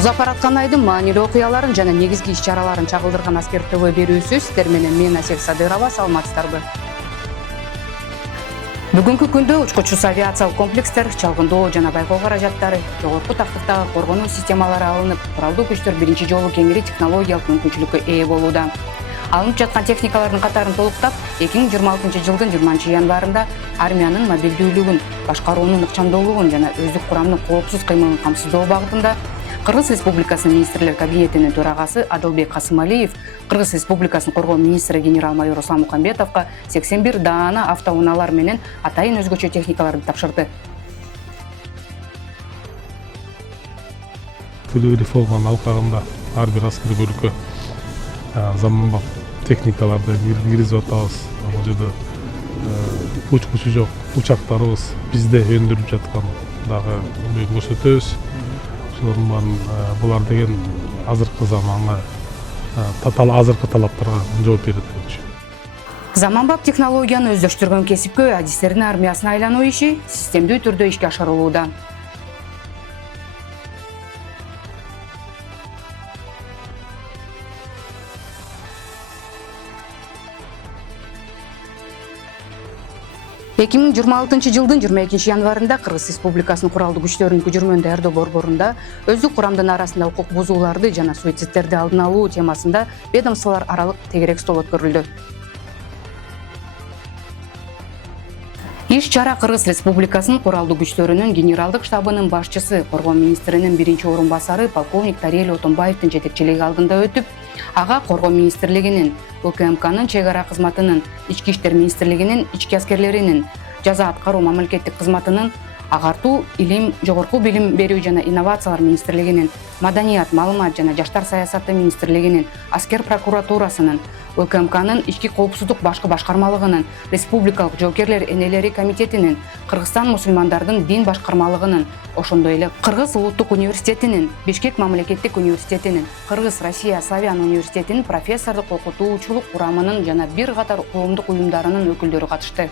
Узапараткан айдын маанилүү окуяларын жана негизги иш-чараларын чагылдырган аскер ТВ берүүсү сиздер менен мен Асек Садырова, саламатсыздарбы. Бүгүнкү күндө учкучсуз авиациялык комплекстер, чалгындоо жана байкоо каражаттары, жогорку тактыктагы коргонуу системалары алынып, куралдуу күчтөр биринчи жолу кеңири технологиялык мүмкүнчүлүккө ээ болууда. Алынып жаткан техникалардын катарын толуктап, 2026-жылдын 20-январында армиянын мобилдүүлүгүн, башкаруунун ыкчамдуулугун жана өздүк курамдын коопсуз кыймылын камсыздоо багытында Кыргыз Республикасынын министрлер кабинетинин төрагасы Адылбек Касымалиев Кыргыз Республикасынын коргоо министри генерал-майор Руслан Мукамбетовго 81 даана автоунаалар менен атайын өзгөчө техникаларды тапшырды. Тилүү реформанын алкагында ар бир аскер бөлүккө заманбап техникаларды киргизип атабыз. Бул жерде учкучу жок учактарыбыз бизде өндүрүлүп жаткан дагы көрсөтөбүз. Булар деген азыркы заманга азыркы талаптарга жооп берет деп düşünüyorum. Заманбап технологияны өздөштүргөн кесипкөй адистердин армиясына айлануу иши системдүү түрдө ишке ашырылууда. Жылдын 22-январында Кыргыз Республикасынын куралдуу күчтөрүнүн көчүрмөн даярдоо борборунда өздүк курамдын арасында укук бузууларды жана суицидтерди алдын алуу темасында ведомстволор аралык тегерек стол өткөрүлдү. Иш-чара Кыргыз Республикасынын куралдуу күчтөрүнүн генералдык штабынын башчысы, коргоо министринин биринчи орун басары полковник Тарел Отонбаевдин жетекчилиги алдында өтүп, ага коргоо министрлигинин, УКМКнын чек ара кызматынын, Ички иштер министрлигинин, ички аскерлеринин, жаза аткаруу мамлекеттик кызматынын, агартуу, илим, жогорку билим берүү жана инновациялар министрлигинин, маданият, маалымат жана жаштар саясаты министрлигинин, аскер прокуратурасынын, УКМКнын ички коопсуздук башкы башкармалыгынын, республикалык жоокерлер энелери комитетинин, Кыргызстан мусулмандардын дин башкармалыгынын, ошондой эле Кыргыз улуттук университетинин, Бишкек мамлекеттик университетинин, Кыргыз Россия славян университетинин профессордук окутуучулук курамынын жана бир катар коомдук уюмдарынын өкүлдөрү катышты.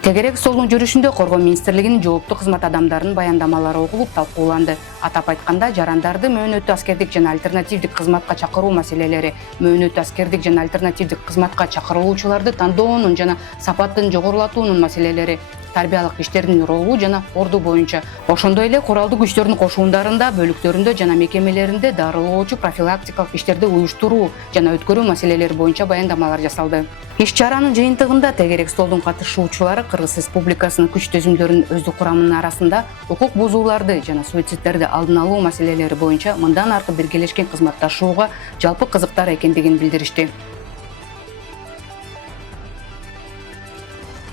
Тегерек столдун жүрүшүндө коргоо министрлигинин жооптуу кызмат адамдарынын баяндамалары окулуп талкууланды. Атап айтканда, жарандарды мөөнөттүү аскердик жана альтернативдик кызматка чакыруу маселелери, мөөнөттүү аскердик жана альтернативдик кызматка чакырылуучуларды тандоонун жана сапатын жогорулатуунун маселелери, тарбиялык иштердин ролу жана орду боюнча, ошондой эле куралдуу күчтөрдүн кошуундарында, бөлүктөрүндө жана мекемелеринде дарылоочу профилактикалык иштерди уюштуруу жана өткөрүү маселелери боюнча баяндамалар жасалды. Иш-чаранын жыйынтыгында тегерек столдун катышуучулары Кыргыз Республикасынын күч төзүмдөрүнүн өздүк курамынын арасында укук бузууларды жана суицидтерди алдын алуу маселелери боюнча мындан аркы биргелешкен кызматташууга жалпы кызыктар экендигин билдиришти.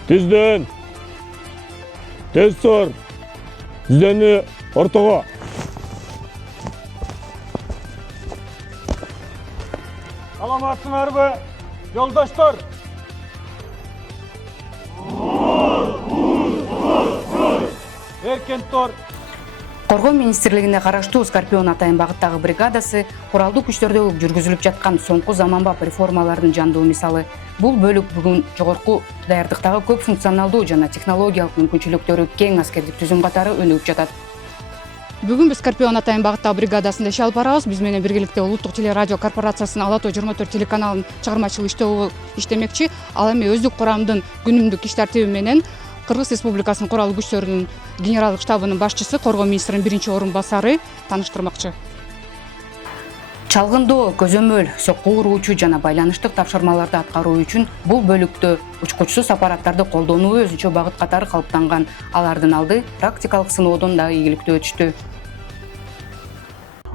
Түздөн Тез сор, түздөнү ортого. Саламатсыңарбы, жолдоштор? Эркен тор. Коргоо министрлигине караштуу Скорпион атайын багыттагы бригадасы куралдуу күчтөрдө жүргүзүлүп жаткан соңку заманбап реформалардын жандуу мисалы. Бул бөлүк бүгүн жогорку даярдыктагы көп функционалдуу жана технологиялык мүмкүнчүлүктөрү кең аскердик түзүм катары өнүгүп жатат. Бүгүн биз Скорпион атайын багыттагы бригадасында иш алып барабыз. Биз менен биргеликте Улуттук телерадио корпорациясынын Ала Тоо 24 телеканалынын чыгармачылык иштөө иштемекчи. Ал эми өздүк курамдын күнүмдүк иш тартиби менен Кыргыз Республикасынын куралдуу күчтөрүнүн генералдык штабынын башчысы, коргоо министринин биринчи орун басары тааныштырмакчы. Чалгындоо, көзөмөл, сокку уруучу жана байланыштык тапшырмаларды аткаруу үчүн бул бөлүктө учкучсуз аппараттарды колдонуу өзүнчө багыт катары калыптанган. Алардын алды практикалык сыноодон дагы ийгиликтүү өтүштү.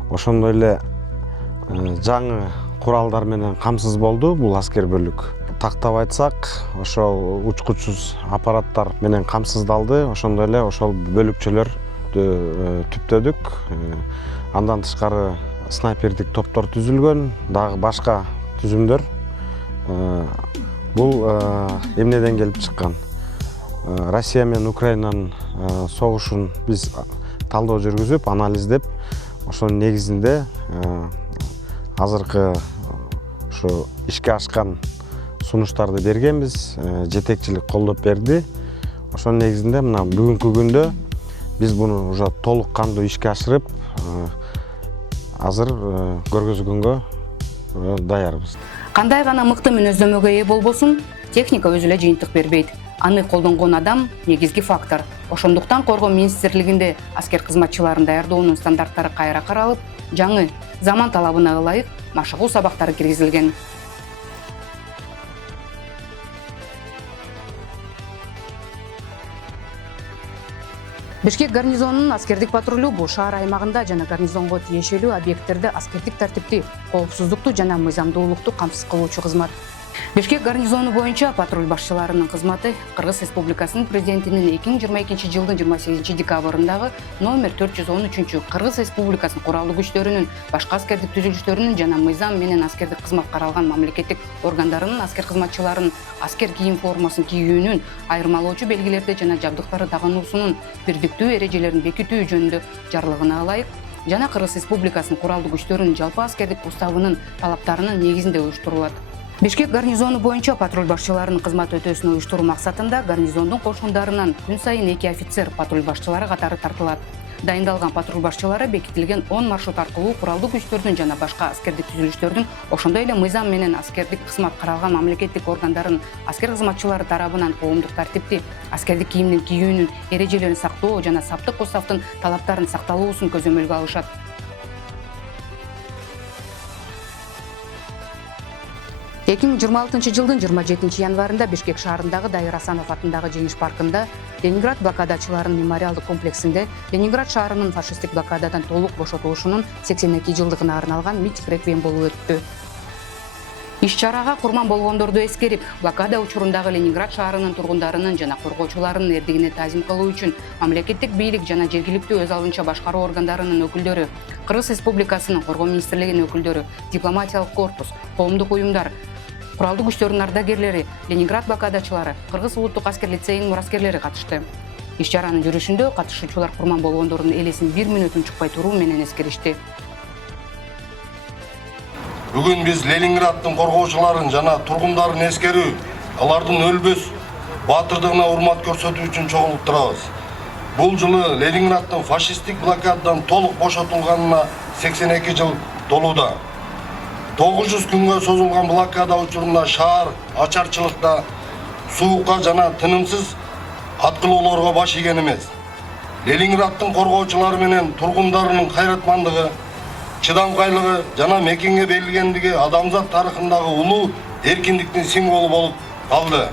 Ошондой эле жаңы куралдар менен камсыз болду бул аскер бөлүк. Тактап айтсак, ошол учкучсуз аппараттар менен камсыздалды. Ошондой эле ошол бөлүкчөлөрдү түптөдүк. Андан тышкары снайпердик топтор түзүлгөн, дагы башка түзүмдөр. Бул эмнеден келип чыккан? Россия менен Украинанын согушун биз талдоо жүргүзүп, анализдеп, ошонун негизинде азыркы ушу ишке ашкан сунуштарды бергенбиз, жетекчилик колдоп берди. Ошонун негизинде мына бүгүнкү күндө биз буну уже толук кандуу ишке ашырып, азыр көргөзгөнгө даярбыз. Кандай гана мыкты мүнөздөмөгө ээ болбосун, техника өзү эле жыйынтык бербейт. Аны колдонгон адам негизги фактор. Ошондуктан Коргоо министрлигинде аскер кызматчыларын даярдоонун стандарттары кайра каралып, жаңы заман талабына ылайык машыгуу сабактары киргизилген. Бишкек гарнизонунун аскердик патрулю бул шаар аймагында жана гарнизонго тиешелүү объекттерде аскердик тартипти, коопсуздукту жана мыйзамдуулукту камсыз кылуучу кызмат. Бишкек гарнизону боюнча патруль башчыларынын кызматы Кыргыз Республикасынын президентинин 2022 жылдын 28 декабрындагы номер 413 Кыргыз Республикасынын куралдуу күчтөрүнүн, башка аскердик түзүлүштөрүнүн жана мыйзам менен аскердик кызмат каралган мамлекеттик органдарынын аскер кызматчыларынын аскер кийим формасын кийүүнүн, айырмалоочу белгилерди жана жабдыктарды тагынуусунун бирдиктүү эрежелерин бекитүү жөнүндө жарлыгына ылайык жана Кыргыз Республикасынын куралдуу күчтөрүнүн жалпы аскердик уставынын талаптарынын негизинде уюштурулат. Бишкек гарнизону боюнча патруль башчыларынын кызмат өтөөсүн уюштуруу максатында гарнизондун кошундарынан күн сайын 2 офицер патруль башчылары катары тартылат. Дайындалган патруль башчылары бекитилген 10 маршрут аркылуу куралдуу күчтөрдүн жана башка аскердик түзүлүштөрдүн, ошондой эле мыйзам менен аскердик кызмат каралган мамлекеттик органдардын аскер кызматчылары тарабынан коомдук тартипти, аскердик кийимдин кийүүнүн эрежелерин сактоо жана саптык уставдын талаптарын сакталуусун көзөмөлгө алышат. 2026 жылдын 27 январында Бишкек шаарындагы Дайыр Асанов атындагы Жеңиш паркында Ленинград блокадачыларынын мемориалдык комплексинде Ленинград шаарынын фашисттик блокададан толук бошотулушунун 82 жылдыгына арналган митинг реквием болуп өттү. Иш-чарага курман болгондорду эскерип, блокада учурундагы Ленинград шаарынын тургундарынын жана коргоочуларынын эрдигине таазим кылуу үчүн мамлекеттик бийлик жана жергиликтүү өз алынча башкаруу органдарынын өкүлдөрү, Кыргыз Республикасынын Коргоо министрлигинин өкүлдөрү, дипломатиялык корпус, коомдук уюмдар, куралдуу күчтөрдүн ардагерлери, Ленинград блокадачылары, Кыргыз улуттук аскер лицейинин мураскерлери катышты. Иш-чаранын жүрүшүндө катышуучулар курман болгондордун элесин 1 мүнөт унчукпай туруу менен эскеришти. Бүгүн биз Ленинграддын коргоочуларын жана тургундарын эскерүү, алардын өлбөс баатырдыгына урмат көрсөтүү үчүн чогулуп турабыз. Бул жылы Ленинграддын фашисттик блокададан толук бошотулганына 82 жыл толууда. 900 күнгө созулган блокада учурунда шаар ачарчылыкта суукка жана тынымсыз аткылоолорго баш ийген эмес. Ленинграддын коргоочулары менен тургундарынын кайратмандыгы, чыдамкайлыгы жана мекенге берилгендиги адамзат тарыхындагы улуу эркиндиктин символу болуп калды.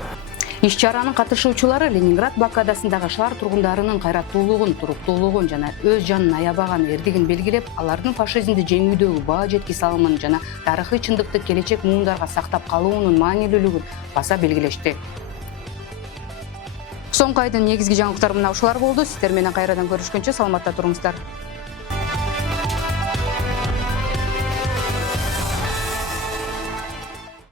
Иш-чаранын катышуучулары Ленинград блокадасындагы шаар тургундарынын кайраттуулугун, туруктуулугун жана өз жанын аябаган эрдигин белгилеп, алардын фашизмди жеңүүдөгү баа жетки салымын жана тарыхый чындыкты келечек муундарга сактап калуунун маанилүүлүгүн баса белгилешти. Соңку айдын негизги жаңылыктары мына ушулар болду. Сиздер менен кайрадан көрүшкөнчө саламатта туруңуздар.